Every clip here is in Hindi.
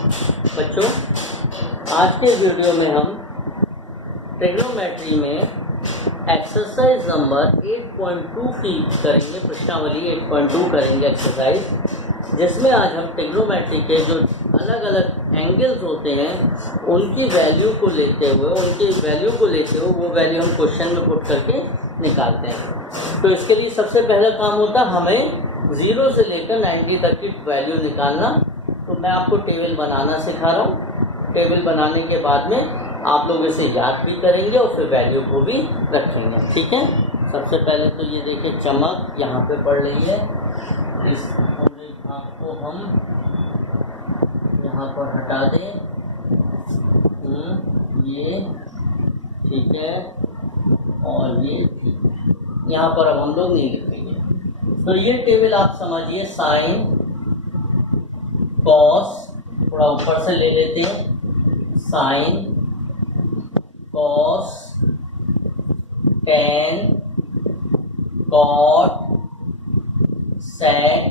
बच्चों, आज के वीडियो में हम ट्रिग्नोमेट्री में एक्सरसाइज नंबर 8.2 की करेंगे, प्रश्नावली 8.2 करेंगे एक्सरसाइज, जिसमें आज हम ट्रिग्नोमेट्री के जो अलग अलग एंगल्स होते हैं उनकी वैल्यू को लेते हुए वो वैल्यू हम क्वेश्चन में पुट करके निकालते हैं। तो इसके लिए सबसे पहला काम होता है हमें 0 से लेकर 90 तक की वैल्यू निकालना। तो मैं आपको टेबल बनाना सिखा रहा हूँ। टेबल बनाने के बाद में आप लोग इसे याद भी करेंगे और फिर वैल्यू को भी रखेंगे, ठीक है। सबसे पहले तो ये देखिए, चमक यहाँ पे पड़ रही है, इस पूरे भाग को हम यहाँ पर हटा दें। ये ठीक है और ये ठीक है, यहाँ पर अब हम लोग नहीं लिखेंगे। तो ये टेबल आप समझिए, साइन, कॉस, थोड़ा ऊपर से ले लेते हैं, साइन, कॉस, टेन, कॉट, सेक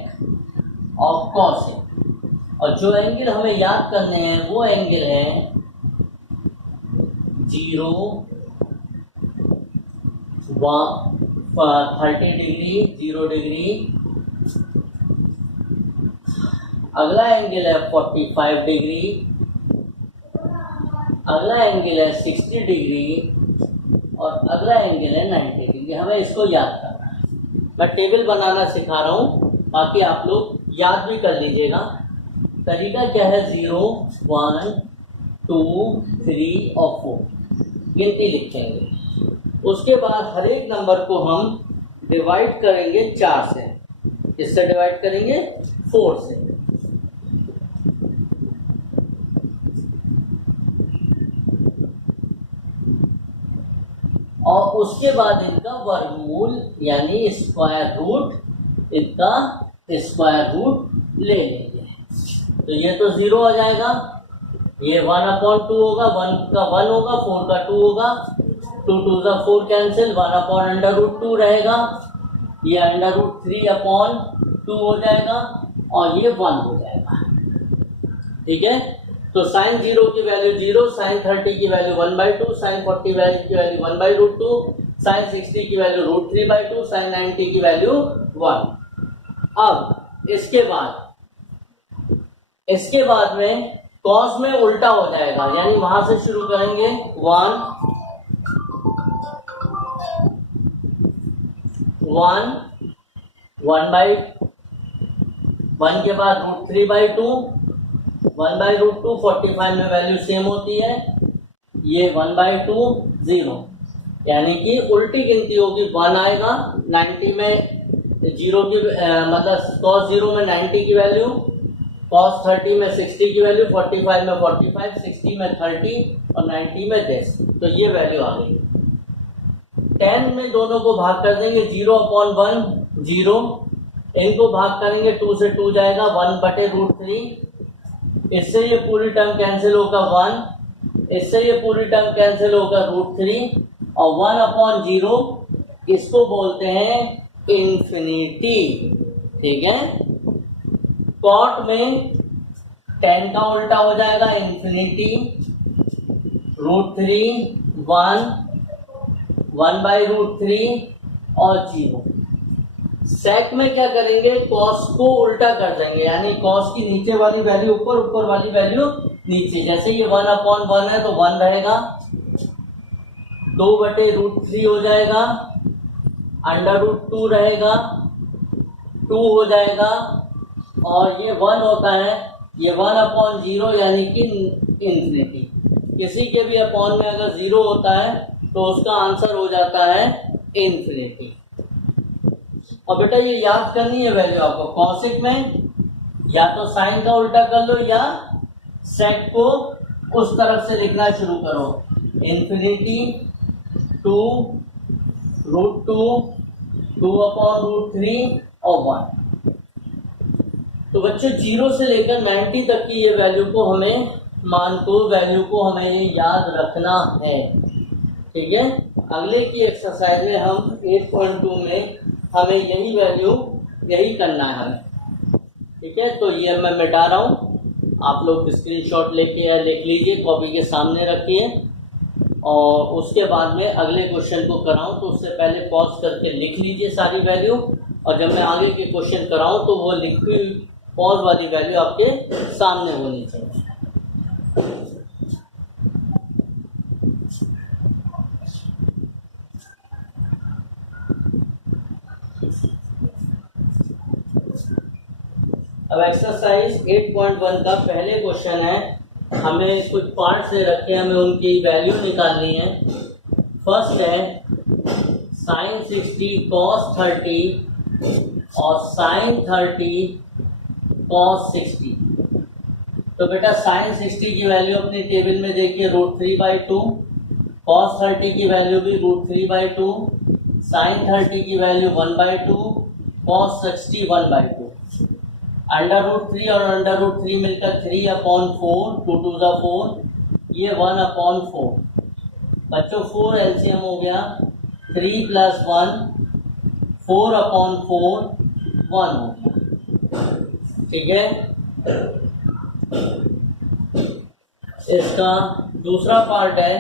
और कॉसेक। और जो एंगल हमें याद करने हैं वो एंगल है 0, 30 डिग्री, 0 डिग्री। अगला एंगल है 45 डिग्री, अगला एंगल है 60 डिग्री और अगला एंगल है 90 डिग्री। हमें इसको याद करना है। मैं टेबल बनाना सिखा रहा हूँ, बाकी आप लोग याद भी कर लीजिएगा। तरीका क्या है, 0, 1, 2, 3 और 4 गिनती लिखेंगे। उसके बाद हर एक नंबर को हम डिवाइड करेंगे 4 से। किससे डिवाइड करेंगे? 4 से। और उसके बाद इनका वर्गमूल यानी स्क्वायर रूट, इनका स्क्वायर रूट ले लेंगे। तो ये तो 0 आ जाएगा, ये 1/2 होगा, 1 का 1 होगा, 4 का 2 होगा, 2 2 का 4 कैंसिल, 1/√2 रहेगा, ये √3/2 हो जाएगा और ये 1 हो जाएगा, ठीक है। तो साइन 0 की वैल्यू 0, साइन 30 की वैल्यू 1/2, साइन 40 की वैल्यू 1/√2, साइन 60 की वैल्यू √3/2, साइन 90 की वैल्यू 1। अब इसके बाद में कॉस में उल्टा हो जाएगा, यानी वहां से शुरू करेंगे 1 के बाद √3/2, 1/√2, 45 में वैल्यू सेम होती है, ये 1/2, 0, यानी कि उल्टी गिनती होगी, 1 आएगा, 90 में 0 की मतलब cos 0 में 90 की वैल्यू, cos 30 में 60 की वैल्यू, 45 में 45, 60 में 30 और 90 में 10। तो ये वैल्यू आ गई। 10 में दोनों को भाग कर देंगे, 0/1 0, इनको भाग करेंगे, 2 से 2 जाएगा, 1/√3, इससे ये पूरी टर्म कैंसिल होगा 1, इससे ये पूरी टर्म कैंसिल होगा √3 और 1/0 इसको बोलते हैं इंफिनिटी, ठीक है। कॉट में 10 का उल्टा हो जाएगा इंफिनिटी, √3, 1/√3 और 0। सेक में क्या करेंगे, कॉस को उल्टा कर देंगे, यानी कॉस की नीचे वाली वैल्यू ऊपर, ऊपर वाली वैल्यू नीचे। जैसे ये 1/1 है तो 1 रहेगा, 2/√3 हो जाएगा, √2 रहेगा, 2 हो जाएगा और ये 1 होता है, ये 1/0 यानी कि इंफिनिटी। किसी के भी अपॉन में अगर 0 होता है तो उसका आंसर हो जाता है इंफिनिटी। और बेटा ये याद करनी है वैल्यू आपको, कॉसेक में या तो साइन का उल्टा कर लो या सेक को उस तरफ से लिखना शुरू करो, इंफिनिटी 2, √2, 2/√3 और 1। तो बच्चों 0 से लेकर 90 तक की ये वैल्यू को हमें वैल्यू को हमें ये याद रखना है, ठीक है। अगले की एक्सरसाइज में हम 8.2 में हमें यही करना है हमें, ठीक है। तो ये मैं मिटा रहा हूँ। आप लोग स्क्रीनशॉट लेके लिख लीजिए, कॉपी के सामने रखिए, और उसके बाद में अगले क्वेश्चन को कराऊं तो उससे पहले पॉज करके लिख लीजिए सारी वैल्यू, और जब मैं आगे के क्वेश्चन कराऊं तो वो लिखी हुई पॉज वाली वैल्यू आपके सामने होनी चाहिए। अब एक्सरसाइज 8.1 का पहले क्वेश्चन है, हमें कुछ पार्ट से रखे, हमें उनकी वैल्यू निकालनी है। फर्स्ट है sin 60 cos 30 और sin 30 cos 60। तो बेटा sin 60 की वैल्यू अपनी टेबल में देखिए √3/2, cos 30 की वैल्यू भी √3/2, sin 30 की वैल्यू 1/2, cos 60 1/2। √3 और √3 मिलकर 3/4, 2 2 4, ये 1/4। बच्चों 4 एलसीएम हो गया, 3 + 1 4/4 1 हो गया। ठीक है, इसका दूसरा पार्ट है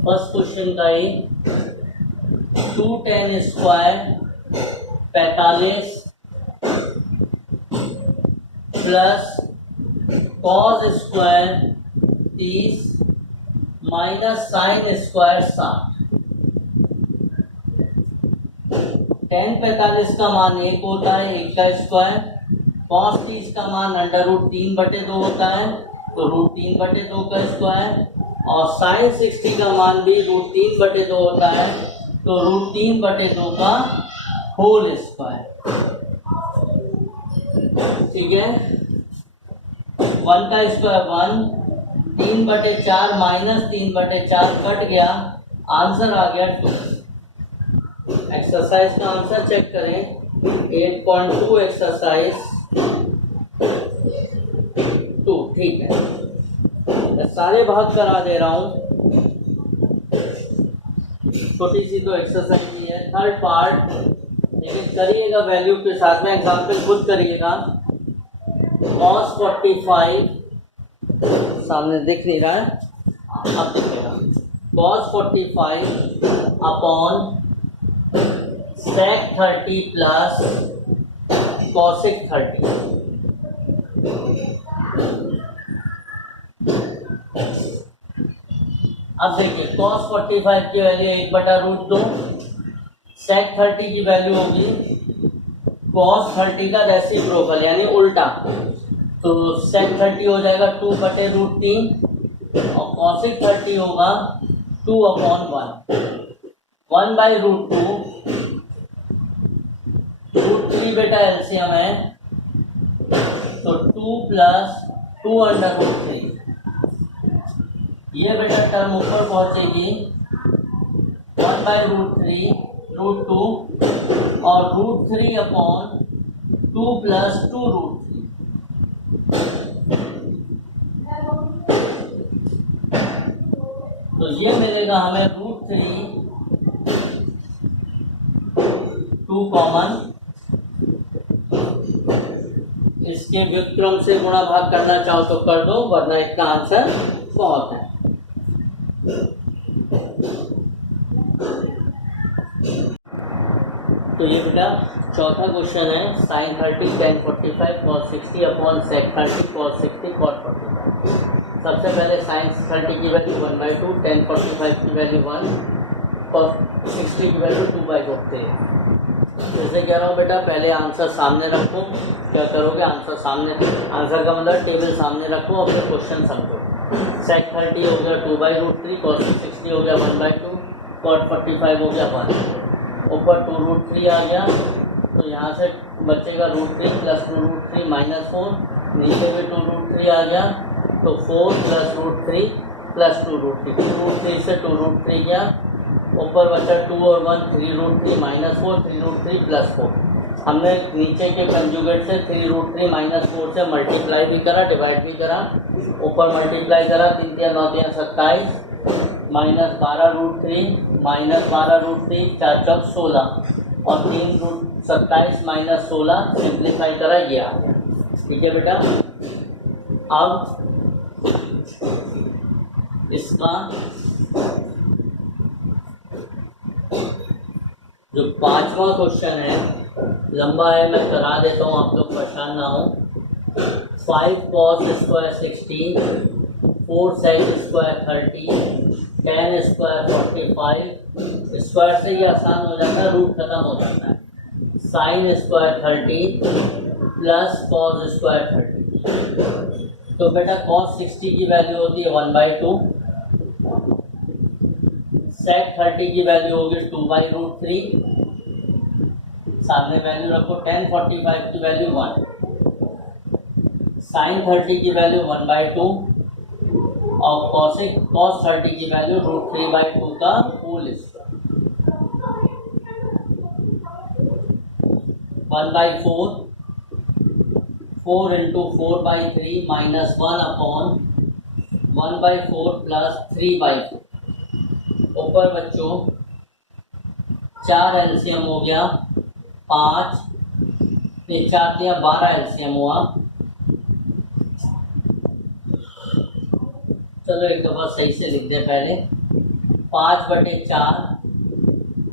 फर्स्ट क्वेश्चन का ही, 2tan² 45 plus cos² 30 minus sin² 60। tan 45 का मान 1 होता है, 1 का स्क्वायर। cos 30 का मान √3/2 होता है, तो √3/2 का स्क्वायर। और sin 60 का मान भी √3/2 होता है, तो √3/2 का होल स्क्वायर। ठीक है, 1 का स्क्वायर 1, 3/4 माइनस 3/4 कट गया, आंसर आ गया 2। एक्सरसाइज का आंसर चेक करें, 8.2 एक्सरसाइज 2। ठीक है, मैं सारे भाग करा दे रहा हूँ, छोटी सी तो एक्सरसाइज ही है। थर्ड पार्ट, लेकिन करिएगा वैल्यू के साथ में, एग्जाम्पल खुद करिएगा। cos 45 सामने दिख नहीं रहा है, अब दिखेगा। cos 45 upon sec 30 plus cosec 30। अब देखिए cos 45 की वैल्यू 1/√2, sec 30 की वैल्यू होगी cos 30 का रेसिप्रोकल यानी उल्टा, तो sec 30 हो जाएगा 2/√3 और cosec 30 होगा 2/1। 1/√2, √3 बेटा एलसीएम है, तो 2 + 2/√3। ये बेटा टर्म ऊपर पहुंचेगी 1/√3 √2 और √3/2 + 2√3। तो ये मिलेगा हमें √3, 2 कॉमन, इसके व्युत्क्रम से गुणा भाग करना चाहो तो कर दो, वरना इसका आंसर बहुत है। तो ये बेटा चौथा क्वेश्चन है, sin 30 tan 45 cos 60 upon sec 30 cos 60 cos 45। सबसे पहले sin 30 की वैल्यू 1/2, tan 45 की वैल्यू 1, cos 60 की वैल्यू 2/3। जैसे कह रहा हूँ बेटा, पहले आंसर सामने रखो। क्या करोगे, आंसर सामने, आंसर का मतलब टेबल सामने रखो और फिर क्वेश्चन समझो। sec 30 हो गया 2/√3, cos 60 हो गया 1/2, cos 45 हो गया 1, ऊपर 2√3 आ गया, तो यहाँ से बचेगा √3 + 2√3 -4, नीचे भी 2√3 आ गया, तो 4 + √3 + 2√3, 2√3 से 2√3 गया, ऊपर बचा 2 और 1, 3√3 -4, 3√3 + 4। हमने नीचे के कंजुगेट से 3√3 -4 से मल्टीप्लाई भी करा, डिवाइड भी करा, ऊपर मल्टीप्लाई करा, 3 3 9 3 27, -12√3 -12√3, 4 चौक 16 और 3 √27 -16, सिंप्लीफाई करा, ये आ गया। ठीक है बेटा। अब इसका जो पांचवा क्वेश्चन है लंबा है, मैं करा देता हूँ, आप लोग परेशान ना हो। 5 cos square 16, 4 sec square 30, tan square 45, square से ये आसान हो जाता है, रूट खत्म हो जाता है। sin square 30 plus cos square 30। तो बेटा cos 60 की वैल्यू होती है 1/2, sec 30 की वैल्यू होगी 2/√3, सामने वैल्यू रखो। tan 45 की वैल्यू 1, sin 30 की वैल्यू 1/2 और cos 30 की वैल्यू √3/2 का होल स्क्वायर। 1/4, 4 × 4/3 -1 upon 1/4 plus 3/4। ऊपर बच्चों 4 एलसीएम हो गया 5, 4 दिया 12 एलसीएम हुआ। चलो एक दफ़ा सही से लिख दे पहले। 5/4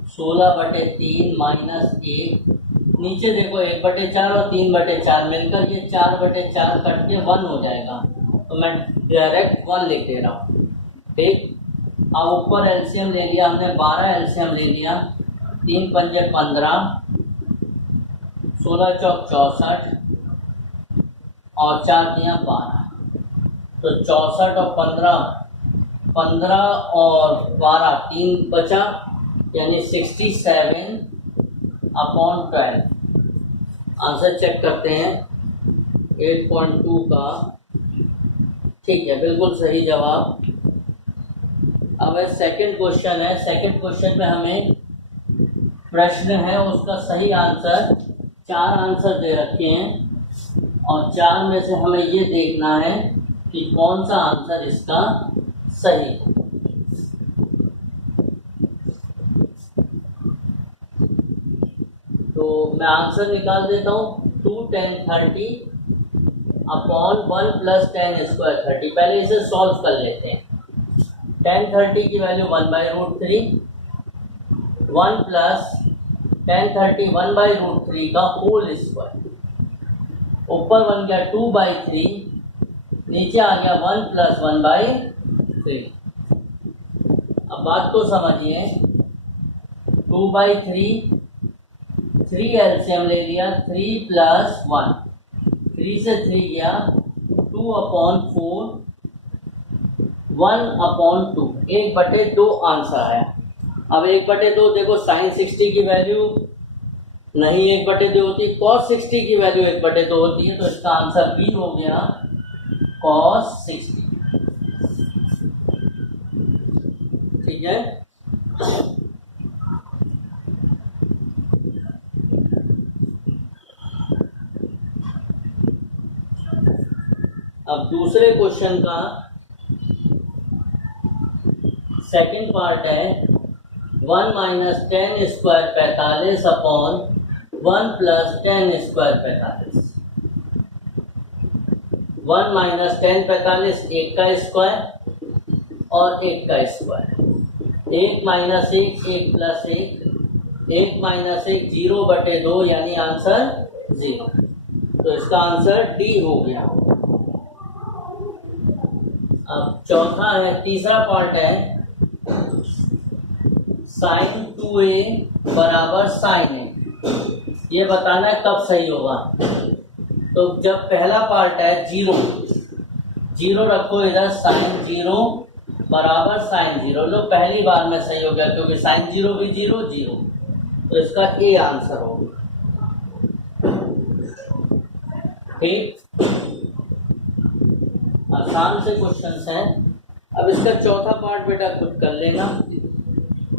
16/3 -1, नीचे देखो 1/4 और 3/4 मिलकर ये 4/4 कट के 1 हो जाएगा, तो मैं डायरेक्ट 1 लिख दे रहा हूँ। ठीक, अब ऊपर एलसीएम ले लिया हमने, 12 एलसीएम ले लिया, 3 × 5 = 15, 16 × 4 = 64 और 4 दिया 12, तो 64 और 15 और 12 3 बचा, यानी 67/12। आंसर चेक करते हैं 8.2 का। ठीक है, बिल्कुल सही जवाब। अब सेकंड क्वेश्चन है। सेकंड क्वेश्चन में हमें प्रश्न है, उसका सही आंसर 4 आंसर दे रखे हैं और 4 में से हमें ये देखना है कि कौन सा आंसर इसका सही है। तो मैं आंसर निकाल देता हूँ। 2 tan 30 अपॉन 1 + tan स्क्वायर 30। पहले इसे सॉल्व कर लेते हैं। tan 30 की वैल्यू 1/√3, 1 प्लस tan 30 1/√3 का होल स्क्वायर। ऊपर 1 गया 2/3, नीचे आ गया 1 + 1/3। अब बात को समझिए। 2/3, 3 एलसीएम ले लिया, 3 + 1, 3 से 3 गया 2/4, 1/2, 1/2 आंसर आया। अब 1/2 देखो sin 60 की वैल्यू नहीं 1/2 होती, cos 60 की वैल्यू 1/2 होती है, तो इसका आंसर बी हो गया cos 60। ठीक है, अब दूसरे क्वेश्चन का सेकंड पार्ट है। 1 - tan square 45 upon 1 + tan square 45। 1 - tan 45 1 का स्क्वायर और 1 का स्क्वायर। 1 - 1 1 + 1, 1 - 1 0/2, यानी आंसर 0। तो इसका आंसर डी हो गया। अब चौथा है, तीसरा पार्ट है। sin 2a = sin a, ये बताना है कब सही होगा। तो जब पहला पार्ट है 0 रखो इधर, sin 0 = sin 0, लो पहली बार में सही हो गया, क्योंकि sin 0 भी 0 0, तो इसका ए आंसर होगा। ठीक, आसान से क्वेश्चंस हैं। अब इसका चौथा पार्ट बेटा खुद कर लेना,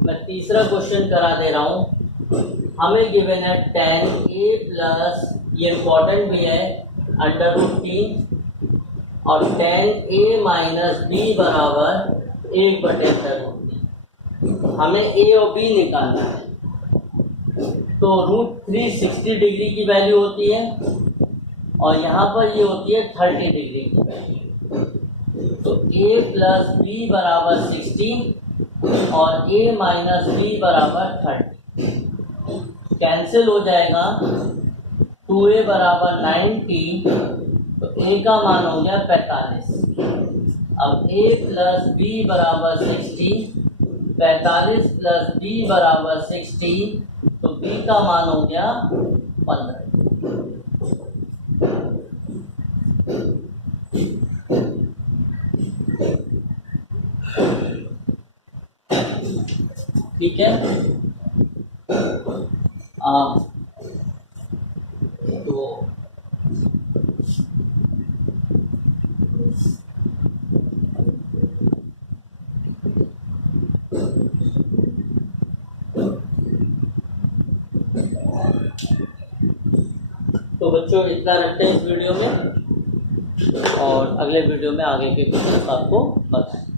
मैं तीसरा क्वेश्चन करा दे रहा हूँ। हमें गिवन है tan a प्लस, ये इम्पोर्टेंट भी है, √3 और tan a माइनस b बराबर 1/√3। हमें a और b निकालना है। तो √3 60 डिग्री की वैल्यू होती है और यहाँ पर ये होती है 30 डिग्री की वैल्यू। तो a प्लस बी बराबर 60 और a माइनस बी बराबर 30 कैंसिल हो जाएगा। 2a बराबर 90, तो a का मान हो गया 45। अब a प्लस बी बराबर 60, 45 प्लस b बराबर 60, तो b का मान हो गया 15। ठीक है। तो बच्चों इतना रखते हैं इस वीडियो में, और अगले वीडियो में आगे के क्वेश्चन आपको बताएं।